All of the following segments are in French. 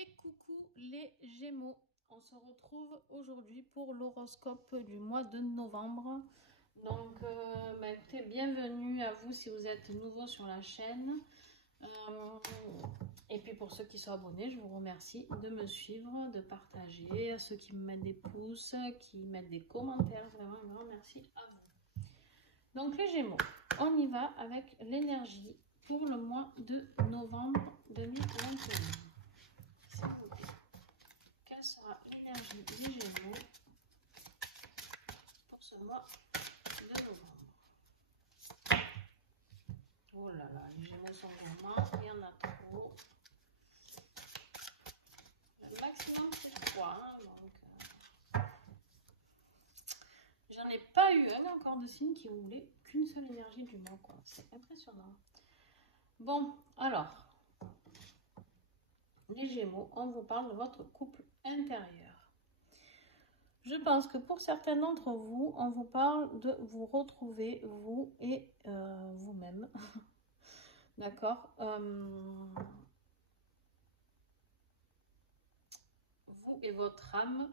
Et coucou les Gémeaux, on se retrouve aujourd'hui pour l'horoscope du mois de novembre. Donc, écoutez, bienvenue à vous si vous êtes nouveau sur la chaîne. Et puis pour ceux qui sont abonnés, je vous remercie de me suivre, de partager, à ceux qui me mettent des pouces, qui mettent des commentaires, vraiment un grand merci à vous. Donc les Gémeaux, on y va avec l'énergie pour le mois de novembre 2021. S'il vous plaît. Quelle sera l'énergie des Gémeaux pour ce mois de novembre? Oh là là, les Gémeaux sont gourmands, il y en a trop. Le maximum c'est 3, hein, donc j'en ai pas eu un encore de signe qui voulait qu'une seule énergie du mois, quoi. C'est impressionnant. Bon, alors, les Gémeaux, on vous parle de votre couple intérieur. Je pense que pour certains d'entre vous, on vous parle de vous retrouver, vous et vous-même. D'accord, vous et votre âme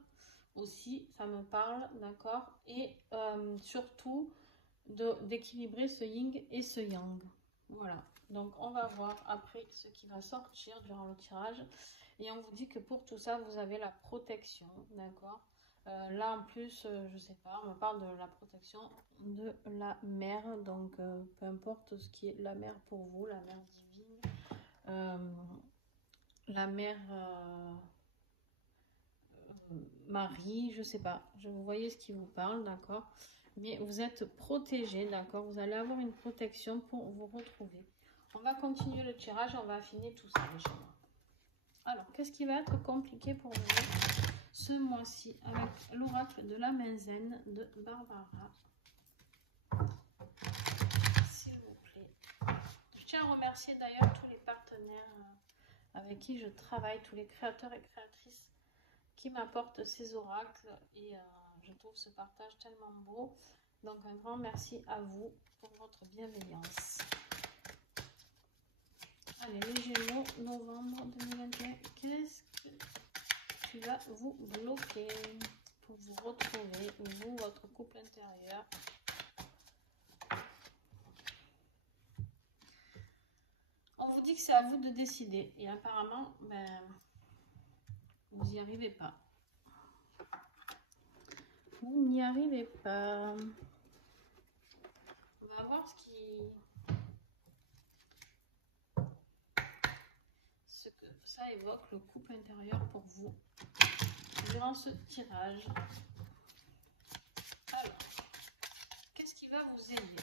aussi, ça me parle, d'accord. Et surtout, d'équilibrer ce yin et ce yang. Voilà, donc on va voir après ce qui va sortir durant le tirage. Et on vous dit que pour tout ça, vous avez la protection, d'accord. Là en plus, je sais pas, on me parle de la protection de la mer, donc peu importe ce qui est la mer pour vous, la mer divine, la mer Marie, je sais pas, vous voyez ce qui vous parle, d'accord. Mais vous êtes protégé, d'accord. Vous allez avoir une protection pour vous retrouver. On va continuer le tirage, on va affiner tout ça déjà. Alors, qu'est-ce qui va être compliqué pour vous ce mois-ci avec l'oracle de la main zen de Barbara? S'il vous plaît. Je tiens à remercier d'ailleurs tous les partenaires avec qui je travaille, tous les créateurs et créatrices qui m'apportent ces oracles. Et je trouve ce partage tellement beau. Donc un grand merci à vous pour votre bienveillance. Allez, les Gémeaux, novembre 2021, qu'est-ce qui va vous bloquer pour vous retrouver, vous, votre couple intérieur? On vous dit que c'est à vous de décider. Et apparemment, vous n'y arrivez pas. Vous n'y arrivez pas. On va voir ce que ça évoque, le couple intérieur pour vous durant ce tirage. Alors, qu'est-ce qui va vous aider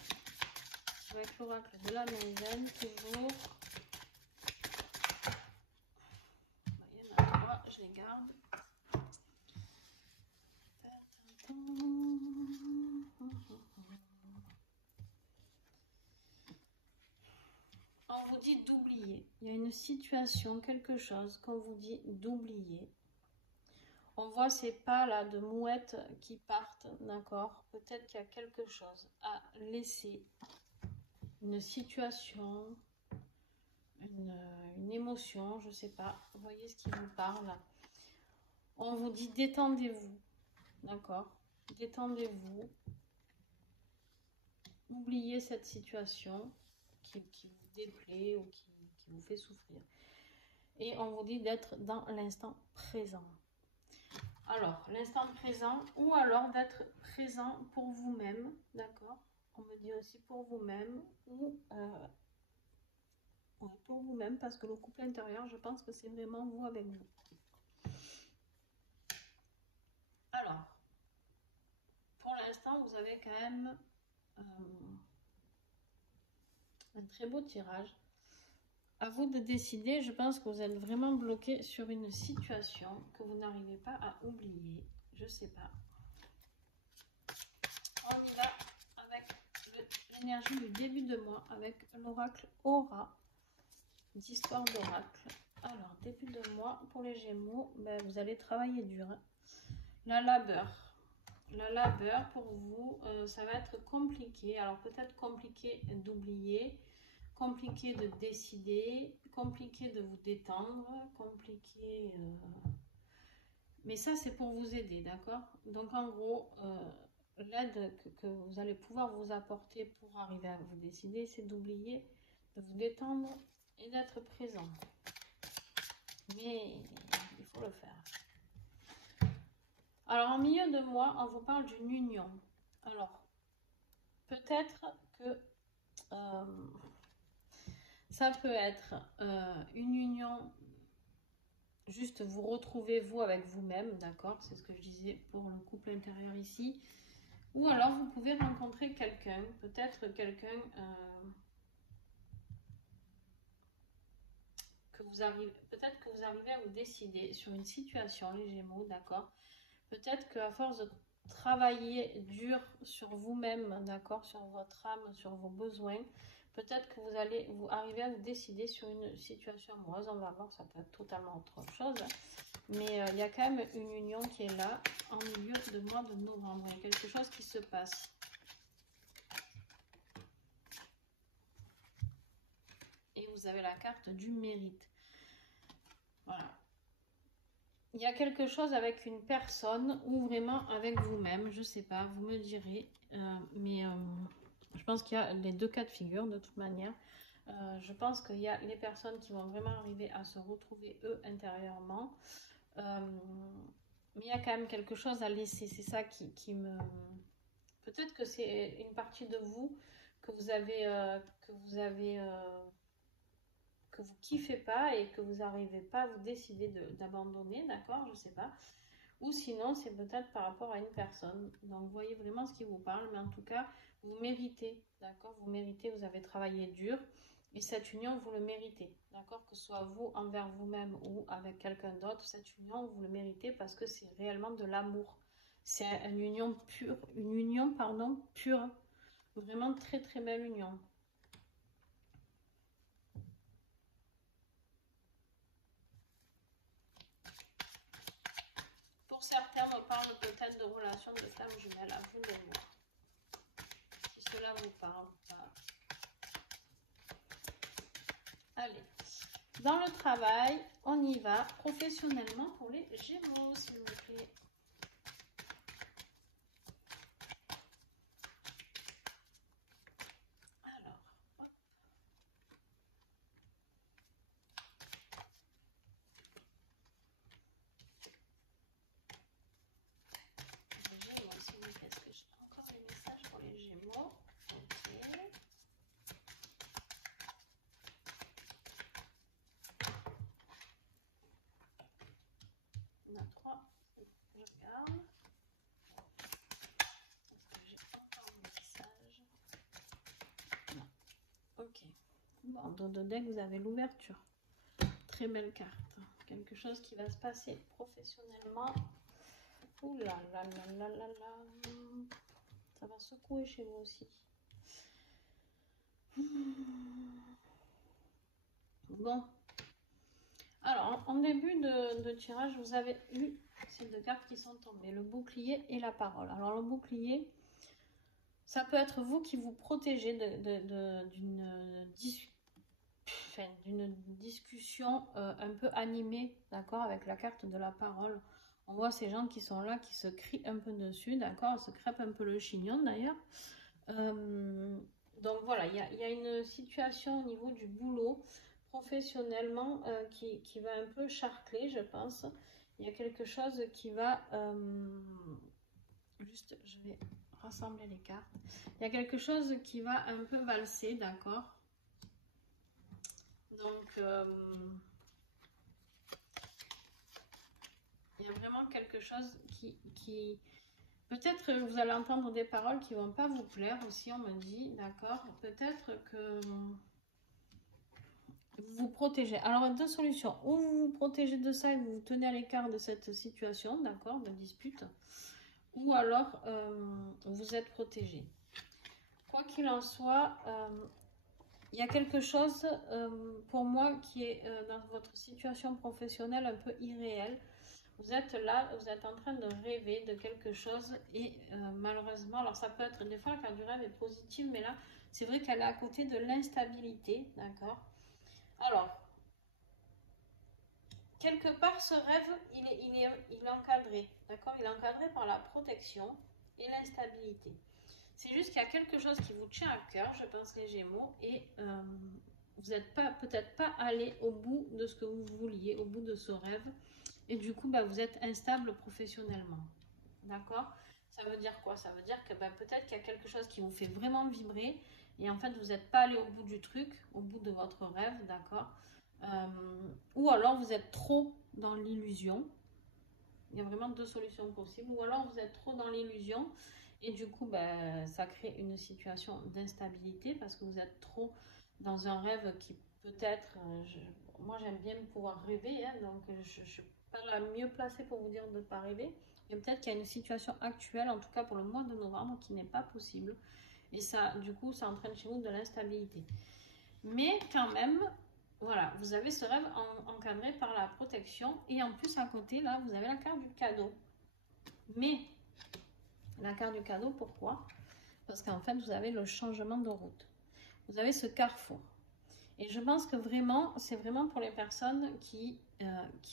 avec l'oracle de la maison, toujours? Il y en a 3, je les garde. On vous dit d'oublier. Il y a une situation, quelque chose qu'on vous dit d'oublier. On voit ces pas là de mouettes qui partent, d'accord. Peut-être qu'il y a quelque chose à laisser, une situation, une émotion, je sais pas. Vous voyez ce qui vous parle. On vous dit détendez-vous, d'accord. Détendez-vous. Oubliez cette situation qui vous déplaît ou qui vous fait souffrir. Et on vous dit d'être dans l'instant présent. Alors, l'instant présent ou alors d'être présent pour vous-même, d'accord. On me dit aussi pour vous-même ou pour vous-même parce que le couple intérieur, je pense que c'est vraiment vous avec vous. Alors, pour l'instant, vous avez quand même un très beau tirage. À vous de décider. Je pense que vous êtes vraiment bloqué sur une situation que vous n'arrivez pas à oublier. Je sais pas. On y va avec l'énergie du début de mois avec l'oracle Aura d'histoire d'oracle. Alors, début de mois pour les Gémeaux, vous allez travailler dur. Hein. La labeur. La labeur pour vous, ça va être compliqué. Alors, peut-être compliqué d'oublier. compliqué de décider, compliqué de vous détendre, compliqué... Mais ça, c'est pour vous aider, d'accord? Donc, en gros, l'aide que vous allez pouvoir vous apporter pour arriver à vous décider, c'est d'oublier, de vous détendre et d'être présent. Mais il faut le faire. Alors, en milieu de mois, on vous parle d'une union. Alors, peut-être que ça peut être une union, juste vous retrouvez vous avec vous-même, d'accord? C'est ce que je disais pour le couple intérieur ici. Ou alors, vous pouvez rencontrer quelqu'un, peut-être quelqu'un peut-être que vous arrivez à vous décider sur une situation, les Gémeaux, d'accord? Peut-être qu'à force de travailler dur sur vous-même, d'accord, sur votre âme, sur vos besoins, peut-être que vous allez arriver à vous décider sur une situation amoureuse. On va voir, ça peut être totalement autre chose. Mais il y a quand même une union qui est là en milieu de mois de novembre. Il y a quelque chose qui se passe. Et vous avez la carte du mérite. Voilà. Il y a quelque chose avec une personne ou vraiment avec vous-même, je sais pas, vous me direz. Je pense qu'il y a les deux cas de figure de toute manière. Je pense qu'il y a les personnes qui vont vraiment arriver à se retrouver eux intérieurement. Mais il y a quand même quelque chose à laisser. C'est ça qui me... Peut-être que c'est une partie de vous que vous kiffez pas et que vous n'arrivez pas à vous décider d'abandonner, d'accord, je sais pas. Ou sinon, c'est peut-être par rapport à une personne. Donc, voyez vraiment ce qui vous parle, mais en tout cas, vous méritez, d'accord, vous méritez, vous avez travaillé dur, et cette union, vous le méritez, d'accord, que ce soit vous envers vous-même ou avec quelqu'un d'autre, cette union, vous le méritez parce que c'est réellement de l'amour. C'est une union pure, pure, vraiment très très belle union. Certains me parlent peut-être de relations de flammes jumelles, à vous de voir si cela vous parle. Allez, dans le travail, on y va professionnellement pour les Gémeaux, s'il vous plaît. Alors, hop. Les Gémeaux, s'il vous plaît, est-ce que j'ai encore des messages pour les Gémeaux? Ok. On a 3, je regarde. Est-ce que j'ai encore des messages? Non. Ok. Bon, dans le deck, vous avez l'ouverture. Très belle carte. Quelque chose qui va se passer professionnellement. Ouh là là là là là là. Ça va secouer chez vous aussi. Bon. Alors, en début de tirage, vous avez eu ces deux cartes qui sont tombées. Le bouclier et la parole. Alors, le bouclier, ça peut être vous qui vous protégez d'une discussion un peu animée, d'accord, avec la carte de la parole. On voit ces gens qui sont là, qui se crient un peu dessus, d'accord, se crêpent un peu le chignon d'ailleurs. Donc voilà, il y a une situation au niveau du boulot, professionnellement, qui va un peu charcler, je pense. Il y a quelque chose qui va... juste, je vais rassembler les cartes. Il y a quelque chose qui va un peu valser, d'accord. Donc, il y a vraiment quelque chose qui... Peut-être que vous allez entendre des paroles qui ne vont pas vous plaire aussi, on me dit, d'accord. Peut-être que vous vous protégez. Alors, deux solutions. Ou vous vous protégez de ça et vous vous tenez à l'écart de cette situation, d'accord, de dispute. Ou alors, vous êtes protégé. Quoi qu'il en soit, il y a quelque chose pour moi qui est dans votre situation professionnelle un peu irréel. Vous êtes là, vous êtes en train de rêver de quelque chose et malheureusement, alors ça peut être des fois la carte du rêve est positive, mais là, c'est vrai qu'elle est à côté de l'instabilité, d'accord? Alors, quelque part, ce rêve, il est encadré, d'accord? Il est encadré par la protection et l'instabilité. C'est juste qu'il y a quelque chose qui vous tient à cœur, je pense, les Gémeaux, et vous n'êtes peut-être pas allé au bout de ce que vous vouliez, au bout de ce rêve. Et du coup, vous êtes instable professionnellement. D'accord? Ça veut dire quoi? Ça veut dire que peut-être qu'il y a quelque chose qui vous fait vraiment vibrer et en fait, vous n'êtes pas allé au bout du truc, au bout de votre rêve, d'accord? Ou alors, vous êtes trop dans l'illusion. Il y a vraiment deux solutions possibles. Ou alors, vous êtes trop dans l'illusion et du coup, ça crée une situation d'instabilité parce que vous êtes trop dans un rêve qui peut-être... moi, j'aime bien pouvoir rêver, hein, donc je ne suis pas la mieux placée pour vous dire de ne pas rêver. Mais peut-être qu'il y a une situation actuelle, en tout cas pour le mois de novembre, qui n'est pas possible. Et ça, du coup, ça entraîne chez vous de l'instabilité. Mais quand même, voilà, vous avez ce rêve encadré par la protection. Et en plus, à côté, là, vous avez la carte du cadeau. Mais la carte du cadeau, pourquoi? Parce qu'en fait, vous avez le changement de route. Vous avez ce carrefour. Et je pense que vraiment, c'est vraiment pour les personnes qui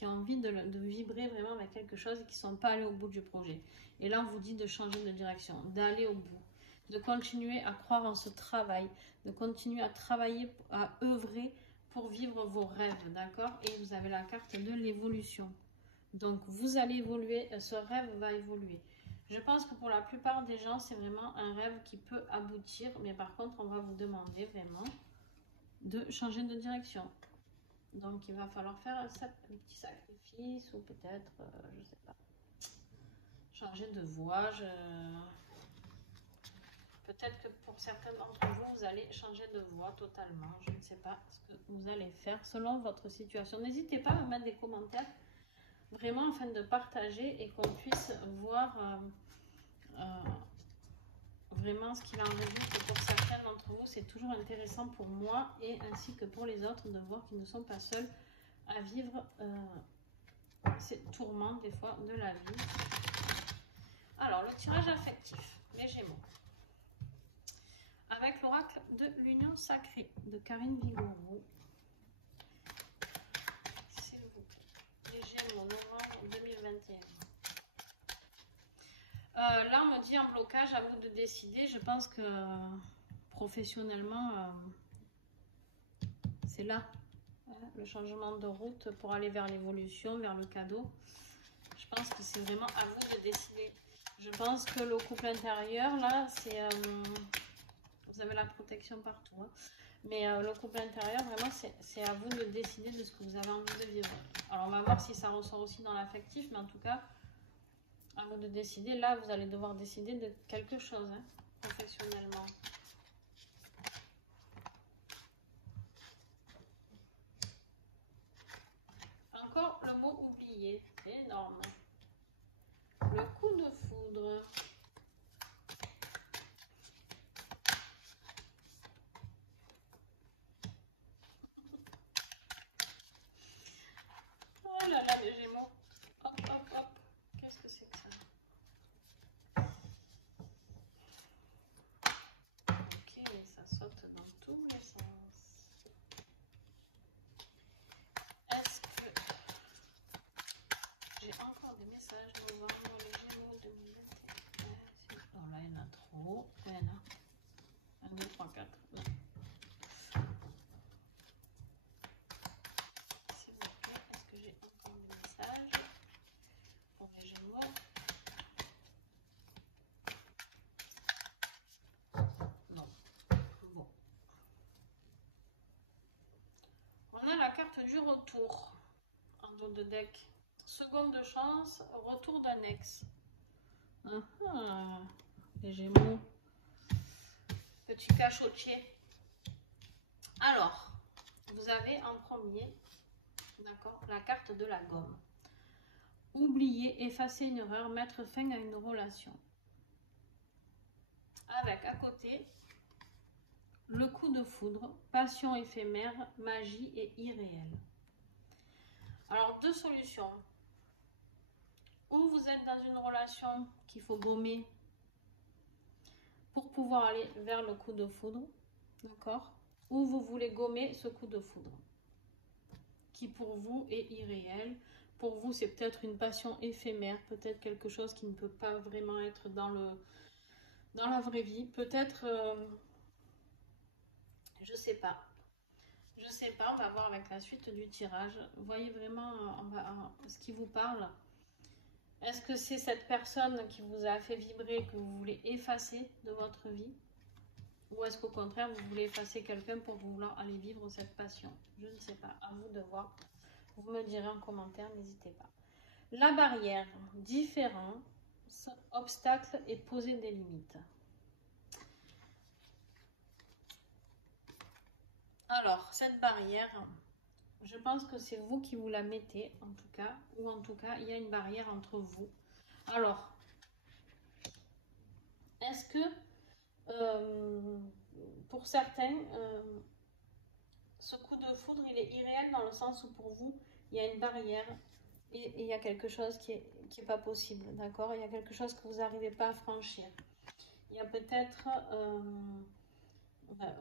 ont envie de vibrer vraiment avec quelque chose et qui ne sont pas allées au bout du projet. Et là, on vous dit de changer de direction, d'aller au bout, de continuer à croire en ce travail, de continuer à travailler, à œuvrer pour vivre vos rêves, d'accord? Et vous avez la carte de l'évolution. Donc, vous allez évoluer, ce rêve va évoluer. Je pense que pour la plupart des gens, c'est vraiment un rêve qui peut aboutir, mais par contre, on va vous demander vraiment de changer de direction. Donc, il va falloir faire un petit sacrifice ou peut-être, je ne sais pas, changer de voie. Peut-être que pour certains d'entre vous, vous allez changer de voie totalement. Je ne sais pas ce que vous allez faire selon votre situation. N'hésitez pas à mettre des commentaires vraiment afin de partager et qu'on puisse voir vraiment ce qu'il en résulte. Pour certains d'entre vous, c'est toujours intéressant pour moi et ainsi que pour les autres de voir qu'ils ne sont pas seuls à vivre ces tourments des fois de la vie. Alors, le tirage affectif, les Gémeaux. Avec l'oracle de l'Union Sacrée de Karine Vigourou. S'il vous plaît. Les Gémeaux, novembre 2021. Là, on me dit en blocage, à vous de décider. Je pense que professionnellement, c'est là, hein, le changement de route pour aller vers l'évolution, vers le cadeau. Je pense que c'est vraiment à vous de décider. Je pense que le couple intérieur, là, c'est... vous avez la protection partout. Hein. Mais le couple intérieur, vraiment, c'est à vous de décider de ce que vous avez envie de vivre. Alors, on va voir si ça ressort aussi dans l'affectif, mais en tout cas... à vous de décider. Là, vous allez devoir décider de quelque chose, hein, professionnellement. Encore le mot oublié. C'est énorme. Le coup de foudre. Oh là là, les Gémeaux. Hop, hop, hop. Qu'est-ce que c'est que ça? Ok, ça saute dans tous les sens. Est-ce que j'ai encore des messages de novembre, les Gémeaux 2021? Non, là, il y en a trop. Il y en a 1, 2, 3, 4. Non. S'il vous plaît, est-ce que j'ai encore des messages pour les Gémeaux? Non. Bon. On a la carte du retour en dos de deck. Seconde chance, retour d'un ex. Les Gémeaux. Petit cachotier. Alors, vous avez en premier, d'accord, la carte de la gomme. Oublier, effacer une erreur, mettre fin à une relation. Avec à côté, le coup de foudre, passion éphémère, magie et irréelle. Alors, deux solutions. ou vous êtes dans une relation qu'il faut gommer pour pouvoir aller vers le coup de foudre, d'accord? Ou vous voulez gommer ce coup de foudre qui pour vous est irréel. Pour vous, c'est peut-être une passion éphémère, peut-être quelque chose qui ne peut pas vraiment être dans la vraie vie. Peut-être, je sais pas. Je sais pas, on va voir avec la suite du tirage. Voyez vraiment ce qui vous parle. Est-ce que c'est cette personne qui vous a fait vibrer que vous voulez effacer de votre vie? Ou est-ce qu'au contraire, vous voulez effacer quelqu'un pour vouloir aller vivre cette passion? Je ne sais pas, à vous de voir. Vous me direz en commentaire, n'hésitez pas. La barrière, différence, obstacle et poser des limites. Alors, cette barrière, je pense que c'est vous qui vous la mettez, en tout cas, ou en tout cas, il y a une barrière entre vous. Alors, est-ce que, pour certains, ce coup de foudre, il est irréel dans le sens où pour vous, il y a une barrière et il y a quelque chose qui est pas possible, d'accord? Il y a quelque chose que vous n'arrivez pas à franchir. Il y a peut-être...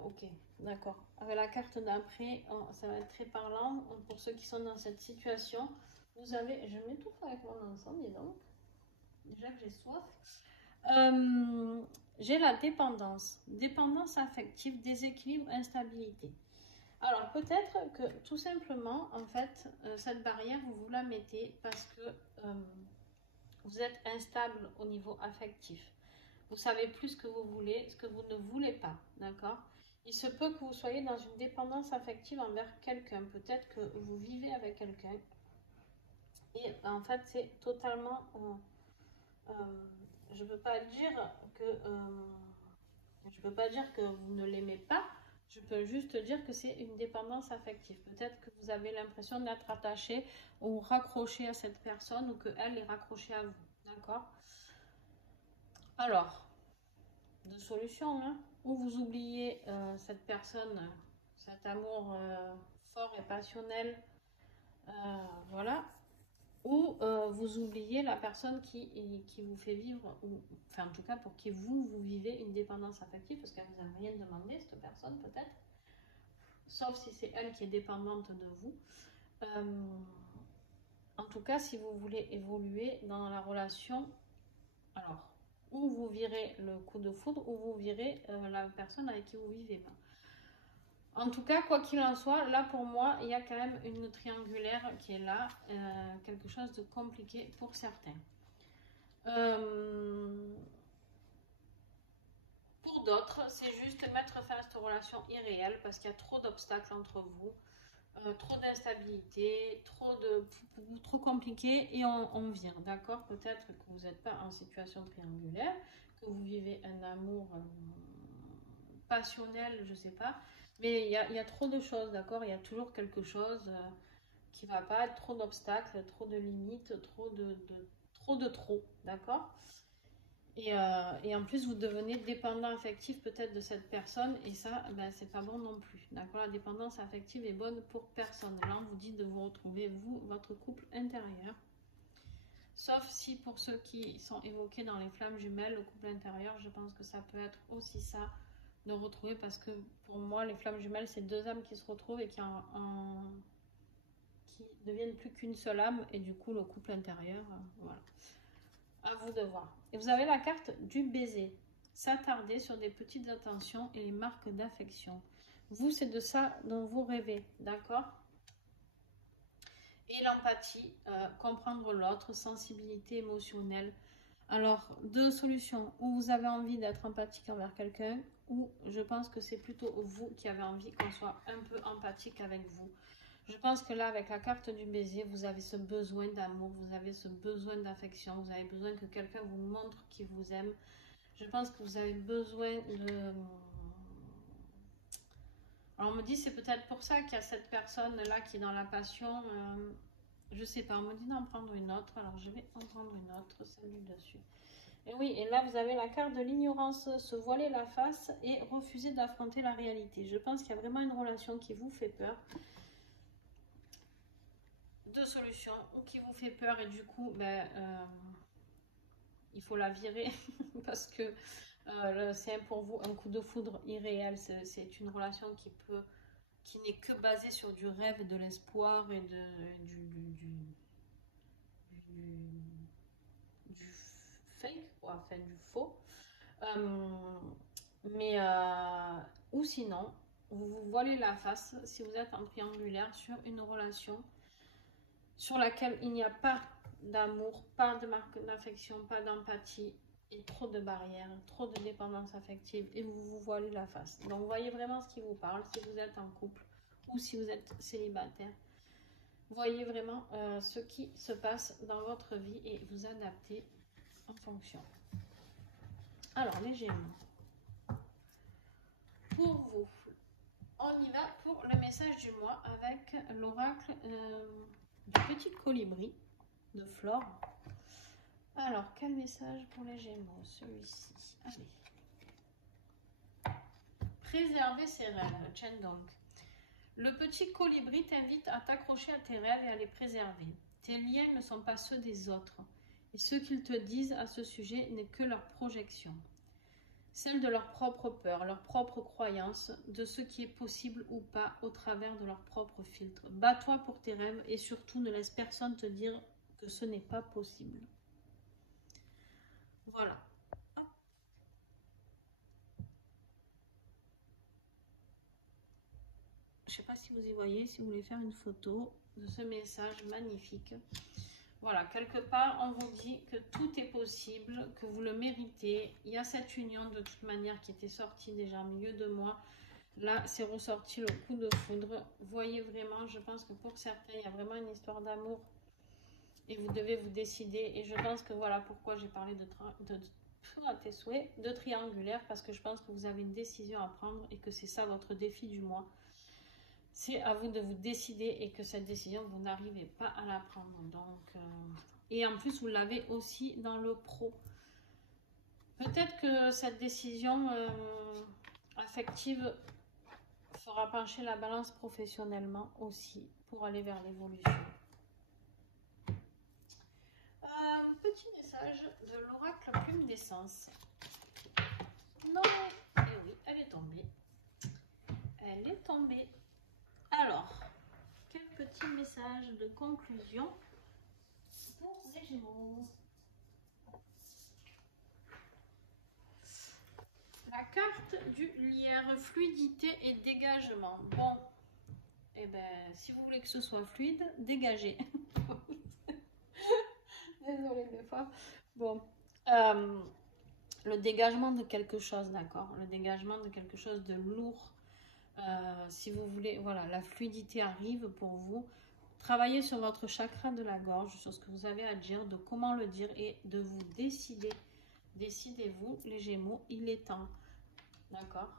ok, d'accord. Avec la carte d'après, ça va être très parlant. Pour ceux qui sont dans cette situation, vous avez... Je m'étouffe avec mon encens, dis donc. Déjà que j'ai soif. J'ai la dépendance. Dépendance affective, déséquilibre, instabilité. Alors peut-être que tout simplement, en fait, cette barrière, vous la mettez parce que vous êtes instable au niveau affectif. Vous savez plus ce que vous voulez, ce que vous ne voulez pas, d'accord? Il se peut que vous soyez dans une dépendance affective envers quelqu'un. Peut-être que vous vivez avec quelqu'un. Et en fait, c'est totalement... je ne peux pas dire que vous ne l'aimez pas. Je peux juste dire que c'est une dépendance affective. Peut-être que vous avez l'impression d'être attaché ou raccroché à cette personne ou qu'elle est raccrochée à vous. D'accord? Alors, deux solutions. Hein. Ou vous oubliez cette personne, cet amour fort et passionnel. Voilà. Ou vous oubliez la personne qui vous fait vivre, ou enfin en tout cas pour qui vous vivez une dépendance affective, parce qu'elle vous a rien demandé, cette personne peut-être, sauf si c'est elle qui est dépendante de vous. En tout cas, si vous voulez évoluer dans la relation, alors, ou vous virez le coup de foudre, ou vous virez la personne avec qui vous vivez pas. En tout cas, quoi qu'il en soit, là pour moi, il y a quand même une triangulaire qui est là, quelque chose de compliqué pour certains. Pour d'autres, c'est juste mettre fin à cette relation irréelle parce qu'il y a trop d'obstacles entre vous, trop d'instabilité, trop compliqué et on vire, d'accord? Peut-être que vous n'êtes pas en situation triangulaire, que vous vivez un amour passionnel, je sais pas. Mais il y a trop de choses, d'accord? Il y a toujours quelque chose qui ne va pas, trop d'obstacles, trop de limites, trop, d'accord? Et en plus, vous devenez dépendant affectif peut-être de cette personne et ça, ben, c'est pas bon non plus, d'accord? La dépendance affective est bonne pour personne. Là, on vous dit de vous retrouver, vous, votre couple intérieur. Sauf si pour ceux qui sont évoqués dans les flammes jumelles, le couple intérieur, je pense que ça peut être aussi ça, de retrouver, parce que pour moi les flammes jumelles c'est deux âmes qui se retrouvent et qui deviennent plus qu'une seule âme, et du coup le couple intérieur, voilà, à vous de voir. Et vous avez la carte du baiser, s'attarder sur des petites attentions et les marques d'affection. Vous, c'est de ça dont vous rêvez, d'accord? Et l'empathie, comprendre l'autre, sensibilité émotionnelle. Alors, deux solutions. Ou vous avez envie d'être empathique envers quelqu'un, ou je pense que c'est plutôt vous qui avez envie qu'on soit un peu empathique avec vous. Je pense que là, avec la carte du baiser, vous avez ce besoin d'amour, vous avez ce besoin d'affection, vous avez besoin que quelqu'un vous montre qu'il vous aime. Je pense que vous avez besoin de... Alors, on me dit, c'est peut-être pour ça qu'il y a cette personne-là qui est dans la passion. Je sais pas, on me dit d'en prendre une autre. Alors, je vais en prendre une autre, celle du dessus. Et oui, et là, vous avez la carte de l'ignorance, se voiler la face et refuser d'affronter la réalité. Je pense qu'il y a vraiment une relation qui vous fait peur. de solution ou qui vous fait peur et du coup, ben, il faut la virer parce que c'est pour vous un coup de foudre irréel. C'est une relation qui n'est que basée sur du rêve, de l'espoir et du fake, quoi, enfin du faux. Ou sinon, vous vous voilez la face si vous êtes en triangulaire sur une relation sur laquelle il n'y a pas d'amour, pas de marque d'affection, pas d'empathie et trop de barrières, trop de dépendance affective et vous vous voilez la face. Donc voyez vraiment ce qui vous parle si vous êtes en couple ou si vous êtes célibataire. Voyez vraiment ce qui se passe dans votre vie et vous adaptez en fonction. Alors les Gémeaux, pour vous, on y va pour le message du mois avec l'oracle du petit colibri de Flore. Alors, quel message pour les Gémeaux? Celui-ci. Allez. Préserver ses rêves, Chendong. Le petit colibri t'invite à t'accrocher à tes rêves et à les préserver. Tes liens ne sont pas ceux des autres. Et ce qu'ils te disent à ce sujet n'est que leur projection. Celle de leur propre peur, leur propre croyance, de ce qui est possible ou pas au travers de leur propre filtre. Bats-toi pour tes rêves et surtout ne laisse personne te dire que ce n'est pas possible. Voilà. Hop. Je ne sais pas si vous y voyez, si vous voulez faire une photo de ce message magnifique. Voilà, quelque part, on vous dit que tout est possible, que vous le méritez. Il y a cette union de toute manière qui était sortie déjà en milieu de mois. Là, c'est ressorti le coup de foudre. Vous voyez vraiment, je pense que pour certains, il y a vraiment une histoire d'amour. Et vous devez vous décider. Et je pense que voilà pourquoi j'ai parlé à tes souhaits, de triangulaire. Parce que je pense que vous avez une décision à prendre et que c'est ça votre défi du mois. C'est à vous de vous décider et que cette décision, vous n'arrivez pas à la prendre. Donc, et en plus, vous l'avez aussi dans le pro. Peut-être que cette décision affective fera pencher la balance professionnellement aussi pour aller vers l'évolution. Petit message de l'oracle plume d'essence. Non, eh oui, elle est tombée. Elle est tombée. Alors, quel petit message de conclusion pour les Gémeaux? La carte du lierre, fluidité et dégagement. Bon, eh ben, si vous voulez que ce soit fluide, dégagez. Désolée des fois. Bon, le dégagement de quelque chose, d'accord? Le dégagement de quelque chose de lourd. Si vous voulez, voilà, la fluidité arrive pour vous. Travaillez sur votre chakra de la gorge, sur ce que vous avez à dire, de comment le dire et de vous décider. Décidez-vous, les Gémeaux, il est temps. D'accord?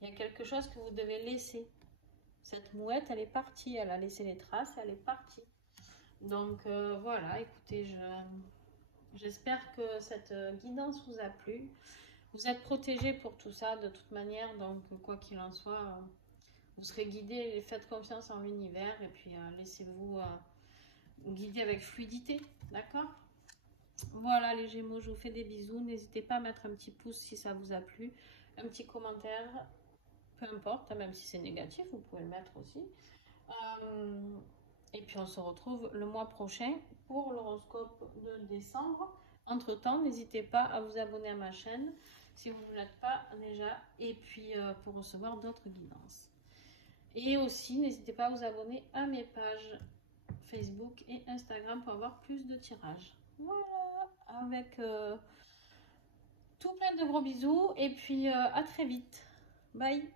Il y a quelque chose que vous devez laisser. Cette mouette, elle est partie. Elle a laissé les traces, elle est partie. Donc, voilà, écoutez, j'espère que cette guidance vous a plu. Vous êtes protégés pour tout ça, de toute manière. Donc, quoi qu'il en soit, vous serez guidés. Faites confiance en l'univers. Et puis, laissez-vous guider avec fluidité. D'accord? Voilà les Gémeaux, je vous fais des bisous. N'hésitez pas à mettre un petit pouce si ça vous a plu. Un petit commentaire, peu importe, même si c'est négatif, vous pouvez le mettre aussi. Et puis on se retrouve le mois prochain pour l'horoscope de décembre. Entre-temps, n'hésitez pas à vous abonner à ma chaîne si vous ne l'êtes pas déjà. Et puis pour recevoir d'autres guidances. Et aussi, n'hésitez pas à vous abonner à mes pages Facebook et Instagram pour avoir plus de tirages. Voilà, avec tout plein de gros bisous et puis à très vite. Bye.